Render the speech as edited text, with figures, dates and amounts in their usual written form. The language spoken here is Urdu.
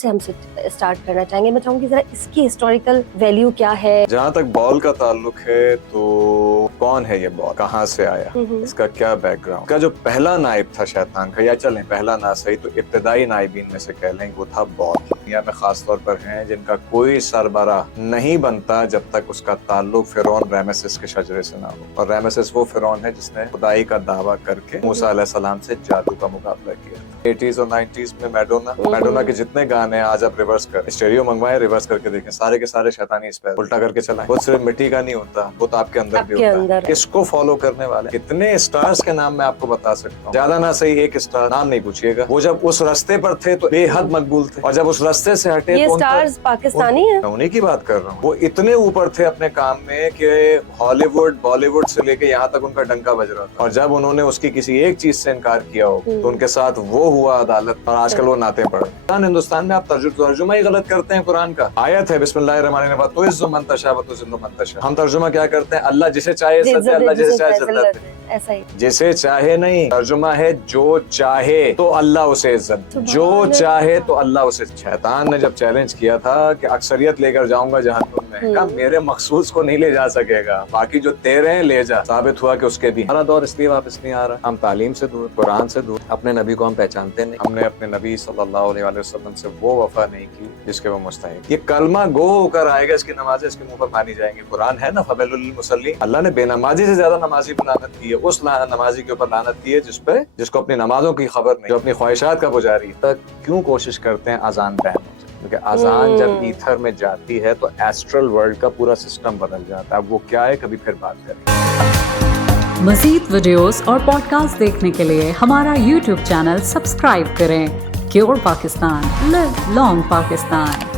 سے ہم اسٹارٹ کرنا چاہیں گے. میں چاہوں گی ذرا اس کی ہسٹوریکل ویلیو کیا ہے. جہاں تک بال کا تعلق ہے تو کون ہے یہ بال, کہاں سے آیا, اس کا کیا بیک گراؤنڈ. کا جو پہلا نائب تھا شیطان کا, یا چلیں پہلا نہ صحیح تو ابتدائی نائبین میں سے کہہ لیں وہ تھا بال. دنیا میں خاص طور پر ہیں جن کا کوئی سربراہ نہیں بنتا جب تک اس کا تعلق فرعون ریمسس کے شجرے سے نہ ہو. اور ریمسس وہ فرعون ہے جس نے خدائی کا دعویٰ کر کے موسیٰ علیہ السلام سے جادو کا مقابلہ کیا. 80s اور 90s میں میڈونا کے جتنے گانے ہیں آج آپ ریورس کر اسٹیریو منگوائیں, ریورس کر کے دیکھیں, سارے کے سارے شیطانی اس پہ الٹا کر کے چلائیں. وہ صرف مٹی کا نہیں ہوتا, وہ تو آپ کے اندر بھی ہوتا ہے. اس کو فالو کرنے والے کتنے اسٹارز کے نام میں آپ کو بتا سکتا ہوں, زیادہ نہ صحیح ایک اسٹار نام نہیں پوچھیے گا. وہ جب اس راستے پر تھے تو بے حد مقبول تھے, اور جب اس راستے سے ہٹے یہ اسٹارز پاکستانی ہیں. میں انہیں کی بات کر رہا ہوں. وہ اتنے اوپر تھے اپنے کام میں کہ ہالی ووڈ بالی ووڈ سے لے کے یہاں تک ان کا ڈنکا بج رہا تھا. اور جب انہوں نے اس کی کسی ایک چیز سے انکار کیا ہو تو ان کے ساتھ وہ ہوا عدالت, اور آج کل وہ نعتیں پڑھ. ہندوستان میں آپ ترجمہ ہی غلط کرتے ہیں قرآن کا. آیت ہے بسم اللہ الرحمن الرحیم تعز من تشاء وتذل من تشاء. ہم ترجمہ کیا کرتے ہیں, اللہ جسے چاہے عزت دے, اللہ جسے چاہے ذلت دے. ایسا ہی جسے چاہے نہیں, ترجمہ ہے جو چاہے تو اللہ اسے عزت دے, جو چاہے تو اللہ اسے. شیطان نے جب چیلنج کیا تھا کہ اکثریت لے کر جاؤں گا جہنم میں, کہا میرے مخصوص کو نہیں لے جا سکے گا, باقی جو تیرے ہیں لے جا. ثابت ہوا کہ اس کے بھی ہمارا دور اس لیے واپس نہیں آ رہا. ہم تعلیم سے دور, قرآن سے دور, اپنے نبی کو ہم پہچانتے نہیں. ہم نے اپنے نبی صلی اللہ علیہ وسلم سے وہ وفا نہیں کی جس کے وہ مستحق. یہ کلمہ گو ہو کر آئے گا, اس کی نمازیں اس کے منہ پر مانی جائیں گی. قرآن ہے نا فویل للمصلین. اللہ نے بے نمازی سے زیادہ نمازی پر لعنت کی ہے, اس نمازی کے اوپر لعنت کی ہے جس کو اپنی نمازوں کی خبر نہیں, جو اپنی خواہشات کا پجاری ہے. تک کیوں کوشش کرتے ہیں اذان بین ہو جائے, کیونکہ اذان جب ایتھر میں جاتی ہے تو ایسٹرل ورلڈ کا پورا سسٹم بدل جاتا ہے. اب وہ کیا ہے کبھی پھر بات کریں. مزید ویڈیوز اور پوڈ کاسٹ دیکھنے کے لیے ہمارا YouTube چینل سبسکرائب کریں. کیور پاکستان, لیو لانگ پاکستان.